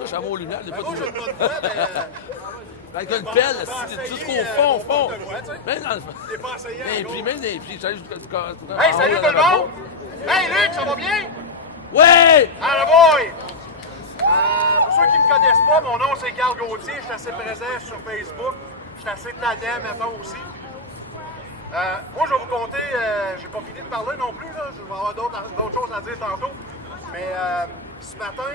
touches à mon lumière, des fois, Moi, tu je le vois, avec une pelle, jusqu'au fond. Même dans T'es pas essayé à les gauche. plis, même les plis, j'arrive jusqu'à. Hey, salut tout le monde! Hey, Luc, ça va bien? Ouais! Ah, boy! Pour ceux qui ne me connaissent pas, mon nom c'est Carl Gauthier, je suis assez présent sur Facebook, je suis assez talent maintenant aussi. Moi je vais vous conter, j'ai pas fini de parler non plus, là. Je vais avoir d'autres choses à dire tantôt. Mais ce matin,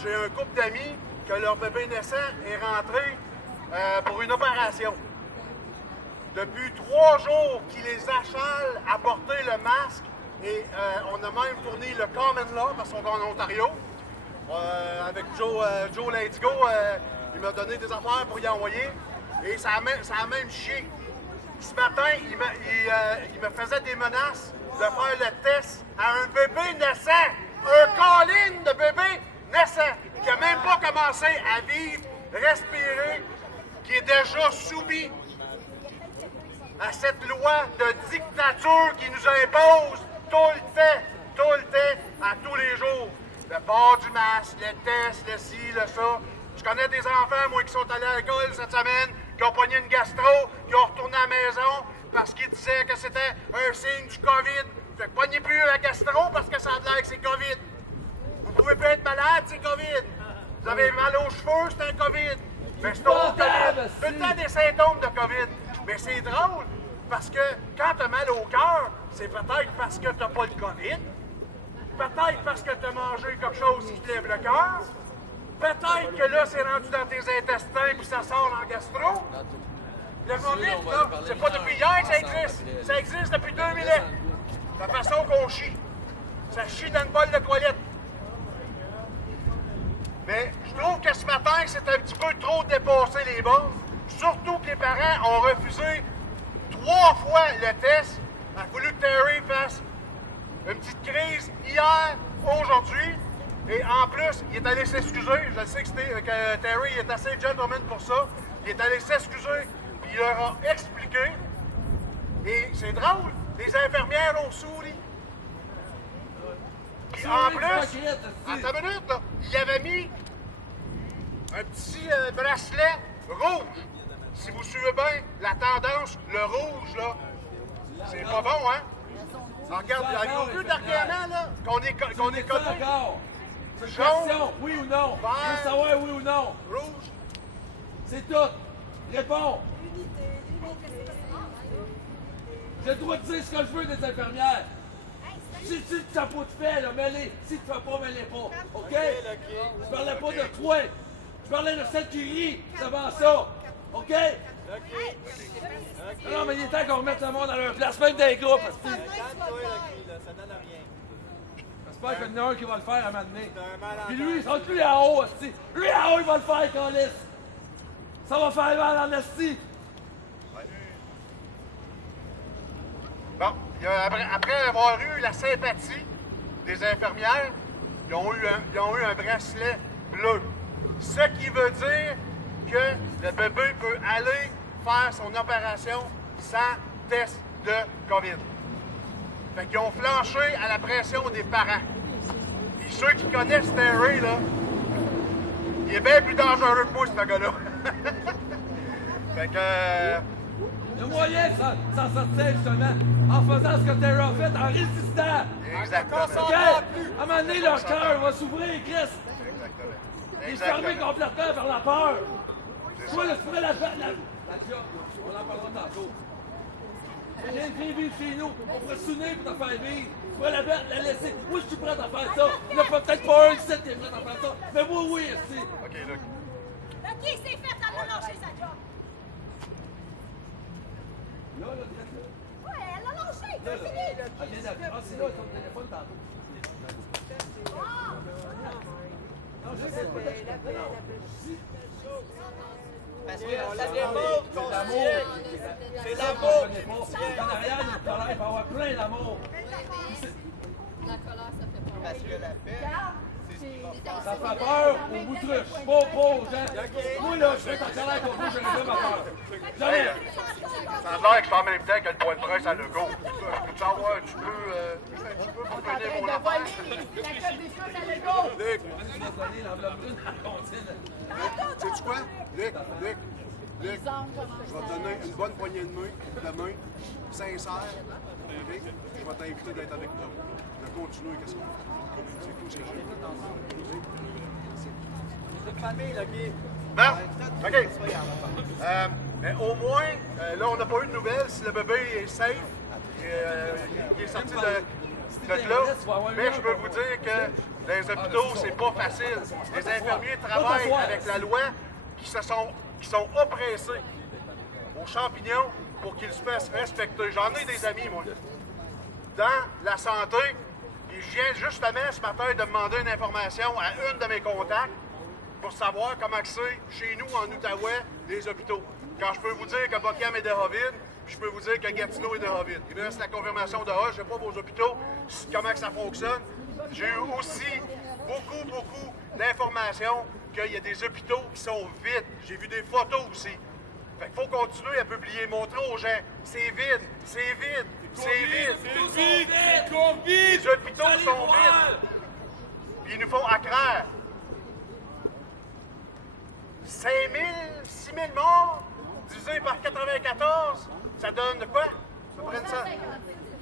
j'ai un couple d'amis que leur bébé naissant est rentré pour une opération. Depuis 3 jours qu'ils les achalent à porter le masque et on a même fourni le Common Law parce qu'on est en Ontario. Avec Joe Ladigo, il m'a donné des affaires pour y envoyer et ça a même chié. Ce matin, il me faisait des menaces de faire le test à un bébé naissant, un colline de bébé naissant, qui n'a même pas commencé à vivre, respirer, qui est déjà soumis à cette loi de dictature qui nous impose tout le temps, à tous les jours. Le port du masque, le test, le ci, le ça. Je connais des enfants, moi, qui sont allés à l'école cette semaine, qui ont pogné une gastro, qui ont retourné à la maison parce qu'ils disaient que c'était un signe du COVID. Fait que pognez plus la gastro parce que ça a l'air que c'est COVID. Vous pouvez plus être malade, c'est COVID. Vous avez mal aux cheveux, c'est un COVID. Mais c'est au COVID. Tout le temps des symptômes de COVID. Mais c'est drôle parce que quand t'as mal au cœur, c'est peut-être parce que t'as pas le COVID. Peut-être parce que tu as mangé quelque chose qui te lève le cœur. Peut-être que là, c'est rendu dans tes intestins puis ça sort en gastro. Le COVID, là, c'est pas depuis hier que ça existe. Ça existe depuis 2000 ans. La façon qu'on chie. Ça chie dans une bolle de toilette. Mais je trouve que ce matin, c'est un petit peu trop dépassé les bornes. Surtout que les parents ont refusé 3 fois le test. Il a fallu que Terry fasse une petite crise hier, aujourd'hui, et en plus, il est allé s'excuser. Je sais que Terry est assez gentleman pour ça. Il est allé s'excuser, puis il leur a expliqué. Et c'est drôle, les infirmières ont souri. Puis en plus, attends une minute, là, il avait mis un petit bracelet rouge. Si vous suivez bien la tendance, le rouge, là, c'est pas bon, hein? Alors, regarde, avez-vous vu dernièrement, là, qu'on est connu? C'est une question, oui ou non? Vert. Je veux savoir oui ou non. Rouge. C'est tout. Réponds. J'ai le droit de dire ce que je veux des infirmières. Si tu le chapeau de fait, là, mets-les. Si tu ne fais pas, mets-les pas. OK? Je parlais pas de toi. Je parlais de celle qui rit devant ça. OK? Non, mais il est temps qu'on remette le monde à leur place, même des groupes. Ça donne rien. J'espère qu'il y en a un qui va le faire à un moment donné. Puis lui, il sera lui en haut, esti. Lui en haut, il va le faire, Calis. Ça va faire mal en esti. Bon, après avoir eu la sympathie des infirmières, ils ont eu un bracelet bleu. Ce qui veut dire que le bébé peut aller faire son opération sans test de COVID. Fait qu'ils ont flanché à la pression des parents. Puis ceux qui connaissent Terry, là, il est bien plus dangereux que moi, ce gars-là. Fait que... Le moyen de s'en sortir, justement, en faisant ce que Terry a fait, en résistant. Exactement. OK? À un moment donné, leur cœur va s'ouvrir, Chris. Exactement. Il est fermé complètement par la peur. Toi, là, tu pourrais la job, on en parlera tantôt. J'ai une fille vivre chez nous, on pourrait se souvenir pour te faire vivre. Tu pourrais la laisser. Oui, je suis prêt à faire ça. Il n'y en a peut-être pas un ici qui est prêt à faire ça. Mais moi, oui, ici. OK, Luc. OK, c'est fait, elle a lâché sa job. Là, direct là. Ouais, elle a lâché, Là, c'est fini. elle vient d'appeler. Ah, c'est là, ton téléphone tantôt. Non, je sais pas. Non, Parce que ça démontre qu'on se tient. C'est l'amour qui nous tient. En arrière, il va avoir plein d'amour. La colère, ça fait peur. Parce que la paix, c'est Ça fait peur aux boutruches, pas aux gens. Moi, là, je vais t'en colère contre vous, je n'ai jamais peur. Jamais. Ça a l'air que je suis en même temps que le point de presse à Legault. Je peux savoir, tu peux vous donner mon affaire? Luc. Tu vas donner l'enveloppe brune à la cantine. Sais-tu quoi? Luc, je vais te donner une bonne poignée de main, sincère, OK? Je vais t'inviter d'être avec nous. De continuer, qu'est-ce qu'on fait? C'est tout, c'est juste. C'est une famille, là, qui... Bon, OK. Mais au moins, là, on n'a pas eu de nouvelles si le bébé est safe. Il est sorti de là. Mais je peux vous dire que dans les hôpitaux, c'est pas facile. Les infirmiers travaillent avec la loi qui sont oppressés aux champignons pour qu'ils se fassent respecter. J'en ai des amis, moi, dans la santé. Et je viens justement ce matin de demander une information à une de mes contacts pour savoir comment c'est chez nous en Outaouais, les hôpitaux. Quand je peux vous dire que Bocam est de Hovide, puis je peux vous dire que Gatineau est de Hovide. Il me reste la confirmation de Hoche, je ne sais pas vos hôpitaux, comment que ça fonctionne. J'ai eu aussi beaucoup d'informations qu'il y a des hôpitaux qui sont vides. J'ai vu des photos aussi. Fait qu'il faut continuer à publier, montrer aux gens, c'est vide, c'est vide, c'est vide. C'est vide! C'est Covid! Les hôpitaux sont vides. Puis ils nous font accraire. 5 000, 6 000 morts, divisé par 94, ça donne quoi? Ça prend ça?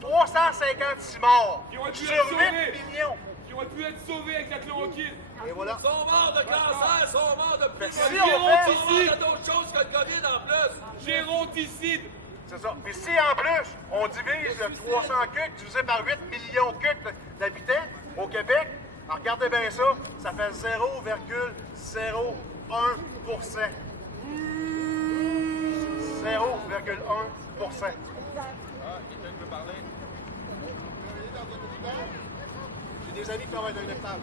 356 morts Qui ont pu sur être 8 sauvés. millions. Qui ont pu être sauvés avec la chloroquine. Et voilà. Ils sont morts de cancer, ils sont morts de Fait que pneumonie, si on ils sont fait- morts d'autres choses que le COVID en plus. Géronticide. C'est ça. Puis si en plus, on divise le 300 cucs divisé par 8 millions de cucs d'habitants au Québec, alors regardez bien ça, ça fait 0,01%. 0,1%. J'ai des amis qui travaillent dans une hôpital.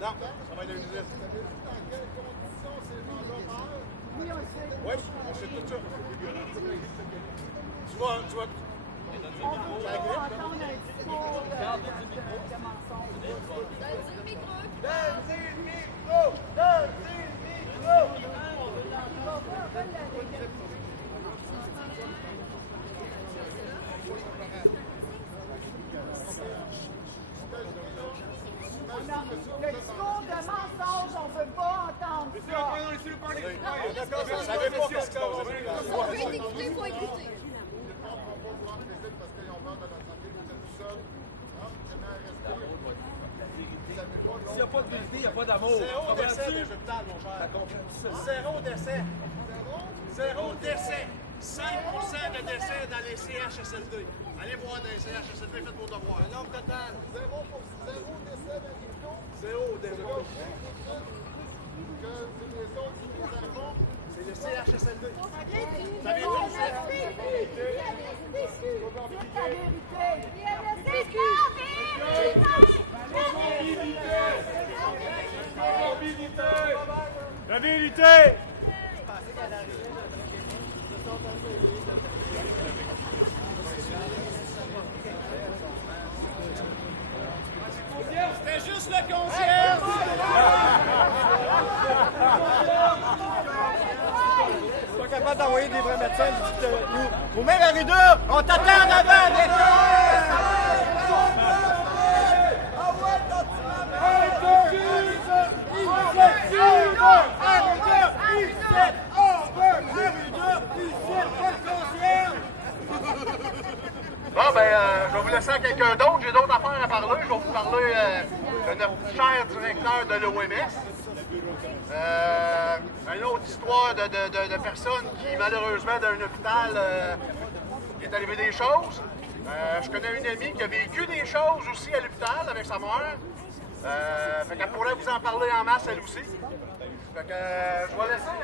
Non, ça va être dans une usine. Oui, on sait tout ça. Tu vois. Le discours de mensonge, on ne veut pas entendre ça. Laissez-le parler. Vous savez pas qu'est-ce qui se passe. On veut être écouté, il faut écouter. S'il n'y a pas de vérité, il n'y a pas d'amour. Zéro décès Comprends-tu? des hôpitaux, mon cher. T'as compris ça? Zéro décès. Zéro décès. 5% de décès dans les CHSLD. Allez voir dans les CHSLD, faites vos devoirs. Un nombre total. Zéro décès dans les hôpitaux. Zéro décès. C'est le CHSLD. Ça vient d'où, ça? Dites la vérité. La vérité. C'était juste le concierge! Pas capable d'envoyer des vrais médecins, nous. Au maire Arruda, on t'attend en avant, Bon, ben, je vais vous laisser à quelqu'un d'autre. J'ai d'autres affaires à parler. Je vais vous parler de notre cher directeur de l'OMS. Une autre histoire de personnes qui, malheureusement, dans un hôpital, il est arrivé des choses. Je connais une amie qui a vécu des choses aussi à l'hôpital avec sa mère. Fait qu'elle pourrait vous en parler en masse, elle aussi. Fait que je vais laisser